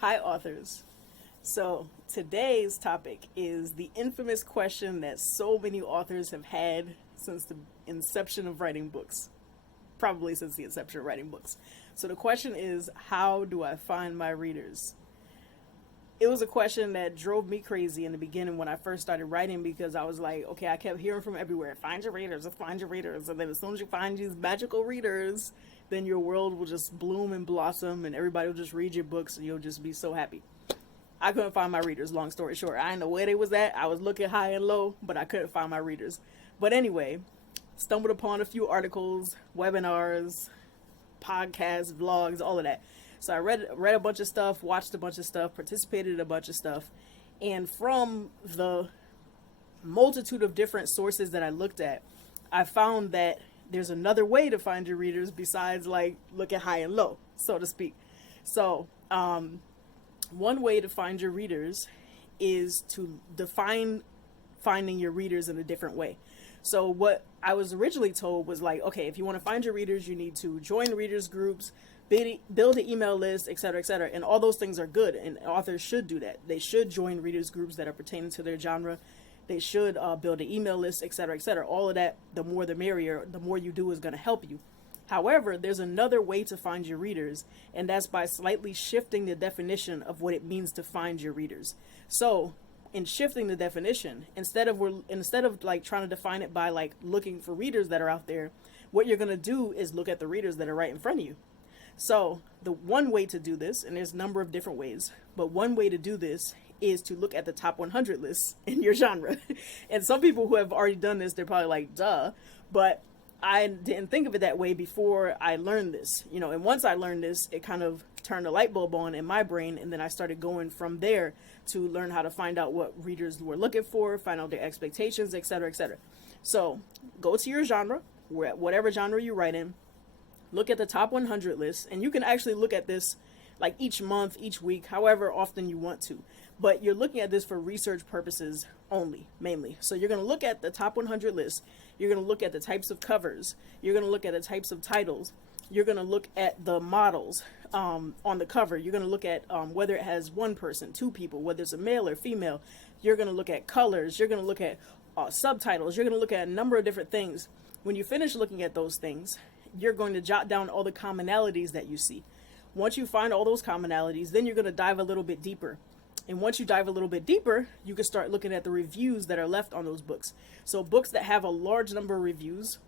Hi, authors. So, today's topic is the infamous question that so many authors have had since the inception of writing books. Probably since the inception of writing books. So, the question is, how do I find my readers? It was a question that drove me crazy in the beginning when I first started writing because I was like, okay, I kept hearing from everywhere, find your readers, find your readers. And then as soon as you find these magical readers, then your world will just bloom and blossom and everybody will just read your books and you'll just be so happy. I couldn't find my readers, long story short. I didn't know where they was at. I was looking high and low, but I couldn't find my readers. But anyway, stumbled upon a few articles, webinars, podcasts, vlogs, all of that. So I read a bunch of stuff, watched a bunch of stuff, participated in a bunch of stuff. And from the multitude of different sources that I looked at, I found that there's another way to find your readers besides like looking high and low, so to speak. So, one way to find your readers is to define finding your readers in a different way. So what I was originally told was like, okay, if you want to find your readers, you need to join readers groups, build an email list, etc., etc. And all those things are good, and authors should do that. They should join readers groups that are pertaining to their genre. They should build an email list, etc., etc. All of that, the more the merrier. The more you do is going to help you. However, there's another way to find your readers, and that's by slightly shifting the definition of what it means to find your readers. So, in shifting the definition, instead of like trying to define it by like looking for readers that are out there, what you're going to do is look at the readers that are right in front of you. So, the one way to do this, and there's a number of different ways, but one way to do this is to look at the top 100 lists in your genre. And some people who have already done this, they're probably like, duh, but I didn't think of it that way before I learned this, and once I learned this, it kind of turned a light bulb on in my brain, and then I started going from there to learn how to find out what readers were looking for, find out their expectations, etc., etc. So go to your genre, whatever genre you write in, look at the top 100 lists, and you can actually look at this like each month, each week, however often you want to. But you're looking at this for research purposes only, mainly. So you're going to look at the top 100 lists. You're going to look at the types of covers. You're going to look at the types of titles. You're going to look at the models on the cover. You're going to look at whether it has one person, two people, whether it's a male or female. You're going to look at colors. You're going to look at subtitles. You're going to look at a number of different things. When you finish looking at those things, you're going to jot down all the commonalities that you see. Once you find all those commonalities, then you're going to dive a little bit deeper. And once you dive a little bit deeper, you can start looking at the reviews that are left on those books. So books that have a large number of reviews,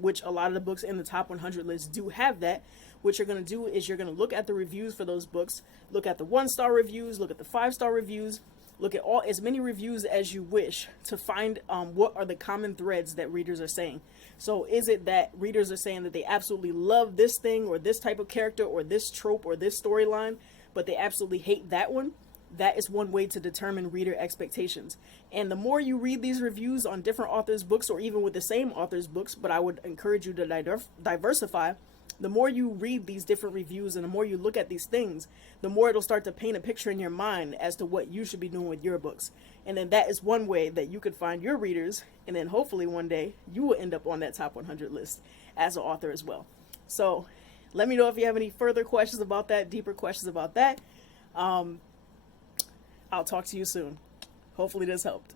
which a lot of the books in the top 100 list do have that, what you're going to do is you're going to look at the reviews for those books, look at the 1-star reviews, look at the 5-star reviews, look at as many reviews as you wish to find what are the common threads that readers are saying. So is it that readers are saying that they absolutely love this thing or this type of character or this trope or this storyline, but they absolutely hate that one? That is one way to determine reader expectations. And the more you read these reviews on different authors' books or even with the same author's books, but I would encourage you to diversify, the more you read these different reviews and the more you look at these things, the more it'll start to paint a picture in your mind as to what you should be doing with your books. And then that is one way that you could find your readers, and then hopefully one day you will end up on that top 100 list as an author as well. So let me know if you have any further questions about that, deeper questions about that. I'll talk to you soon. Hopefully this helped.